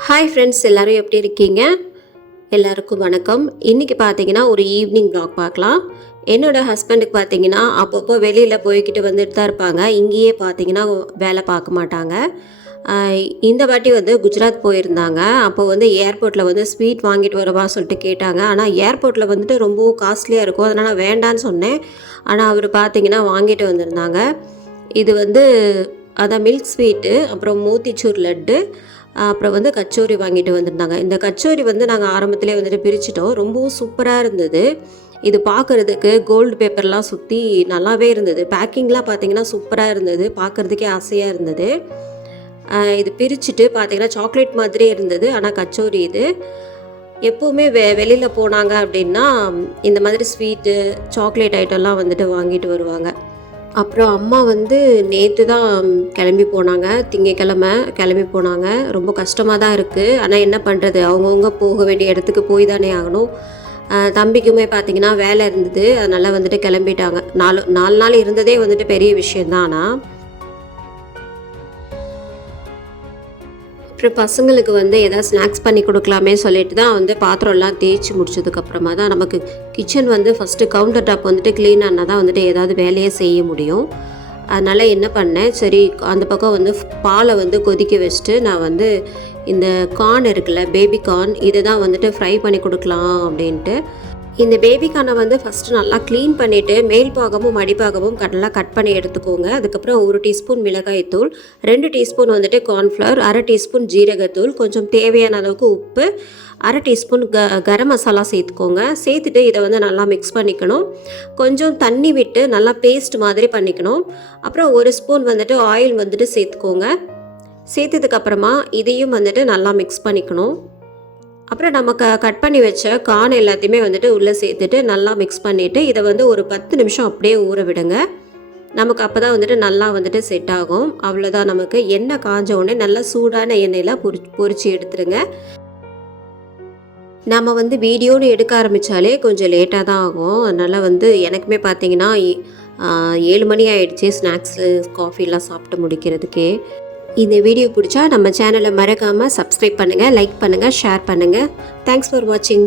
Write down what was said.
Hi friends எல்லோரும் எப்படி இருக்கீங்க? எல்லாருக்கும் வணக்கம். இன்றைக்கி பார்த்தீங்கன்னா ஒரு ஈவினிங் ப்ளாக் பார்க்கலாம். என்னோட ஹஸ்பண்டுக்கு பார்த்தீங்கன்னா அப்பப்போ வெளியில் போய்கிட்டு வந்துட்டு தான் இருப்பாங்க. இங்கேயே பார்த்தீங்கன்னா வேலை பார்க்க மாட்டாங்க. இந்த வாட்டி வந்து குஜராத் போயிருந்தாங்க. அப்போ வந்து ஏர்போர்ட்டில் வந்து ஸ்வீட் வாங்கிட்டு வரவா சொல்லிட்டு கேட்டாங்க. ஆனால் ஏர்போர்ட்டில் வந்துட்டு ரொம்ப காஸ்ட்லியாக இருக்கும். அதனால் நான் வேண்டான்னு சொன்னேன். ஆனால் அவர் பார்த்தீங்கன்னா வாங்கிட்டு வந்திருந்தாங்க. இது வந்து அதான் மில்க் ஸ்வீட்டு அப்புறம் மோத்திச்சூர் லட்டு அப்புறம் வந்து கச்சோரி வாங்கிட்டு வந்திருந்தாங்க. இந்த கச்சோரி வந்து நாங்கள் ஆரம்பத்திலே வந்துட்டு பிரிச்சிட்டோம். ரொம்பவும் சூப்பராக இருந்தது. இது பார்க்குறதுக்கு கோல்டு பேப்பர்லாம் சுற்றி நல்லாவே இருந்தது. பேக்கிங்லாம் பார்த்தீங்கன்னா சூப்பராக இருந்தது. பார்க்குறதுக்கே ஆசையாக இருந்தது. இது பிரிச்சுட்டு பார்த்தீங்கன்னா சாக்லேட் மாதிரியே இருந்தது. ஆனால் கச்சோரி இது. எப்போவுமே வெ வெளியில் போனாங்க அப்படின்னா இந்த மாதிரி ஸ்வீட்டு சாக்லேட் ஐட்டம்லாம் வந்துட்டு வாங்கிட்டு வருவாங்க. அப்புறம் அம்மா வந்து நேற்று தான் கிளம்பி போனாங்க. திங்கக்கிழமை கிளம்பி போனாங்க. ரொம்ப கஷ்டமாக தான் இருக்குது ஆனால் என்ன பண்ணுறது அவங்கவுங்க போக வேண்டிய இடத்துக்கு போய் தானே ஆகணும். தம்பிக்குமே பார்த்தீங்கன்னா வேலை இருந்தது. அதனால் வந்துட்டு கிளம்பிட்டாங்க. நாலு நாலு நாள் இருந்ததே வந்துட்டு பெரிய விஷயந்தான் ஆனால் அப்புறம் பசங்களுக்கு வந்து எதாவது ஸ்நாக்ஸ் பண்ணி கொடுக்கலாமே சொல்லிட்டு தான் வந்து பாத்திரம்லாம் தேய்ச்சி முடிச்சதுக்கப்புறமா தான் நமக்கு கிச்சன் வந்து ஃபஸ்ட்டு கவுண்டர் டாப் வந்துட்டு க்ளீன் ஆனால் தான் வந்துட்டு ஏதாவது வேலையை செய்ய முடியும். அதனால் என்ன பண்ணேன் சரி அந்த பக்கம் வந்து பாலை வந்து கொதிக்க வச்சுட்டு நான் வந்து இந்த கார்ன் இருக்குல்ல பேபி கார்ன் இதை தான் வந்துட்டு ஃப்ரை பண்ணி கொடுக்கலாம் அப்படின்ட்டு இந்த பேபிக்கானை வந்து ஃபஸ்ட்டு நல்லா க்ளீன் பண்ணிவிட்டு மேல் பாகமும் அடிப்பாகமும் நல்லா கட் பண்ணி எடுத்துக்கோங்க. அதுக்கப்புறம் ஒரு டீஸ்பூன் மிளகாய்த்தூள் ரெண்டு டீஸ்பூன் வந்துட்டு கார்ன்ஃப்ளவர் அரை டீஸ்பூன் ஜீரகத்தூள் கொஞ்சம் தேவையான அளவுக்கு உப்பு அரை டீஸ்பூன் க கரம் மசாலா சேர்த்துக்கோங்க. சேர்த்துட்டு இதை வந்து நல்லா மிக்ஸ் பண்ணிக்கணும். கொஞ்சம் தண்ணி விட்டு நல்லா பேஸ்ட் மாதிரி பண்ணிக்கணும். அப்புறம் ஒரு ஸ்பூன் வந்துட்டு ஆயில் வந்துட்டு சேர்த்துக்கோங்க. சேர்த்ததுக்கப்புறமா இதையும் வந்துட்டு நல்லா மிக்ஸ் பண்ணிக்கணும். அப்புறம் நம்ம க கட் பண்ணி வச்ச கான் எல்லாத்தையுமே வந்துட்டு உள்ளே சேர்த்துட்டு நல்லா மிக்ஸ் பண்ணிவிட்டு இதை வந்து ஒரு பத்து நிமிஷம் அப்படியே ஊற விடுங்க. நமக்கு அப்போ தான் வந்துட்டு நல்லா வந்துட்டு செட் ஆகும். அவ்வளோதான் நமக்கு. எண்ணெய் காஞ்ச உடனே நல்லா சூடான எண்ணெயில் பொரி பொரிச்சு எடுத்துருங்க. நம்ம வந்து வீடியோன்னு எடுக்க ஆரம்பித்தாலே கொஞ்சம் லேட்டாக தான் ஆகும். அதனால் வந்து எனக்குமே பார்த்தீங்கன்னா ஏழு மணி ஆயிடுச்சு. ஸ்நாக்ஸு காஃபிலாம் சாப்பிட்டு முடிக்கிறதுக்கே. இந்த வீடியோ பிடிச்சா நம்ம சேனலை மறக்காமல் சப்ஸ்கிரைப் பண்ணுங்கள் லைக் பண்ணுங்கள் ஷேர் பண்ணுங்கள் தேங்க்ஸ் ஃபார் வாட்சிங்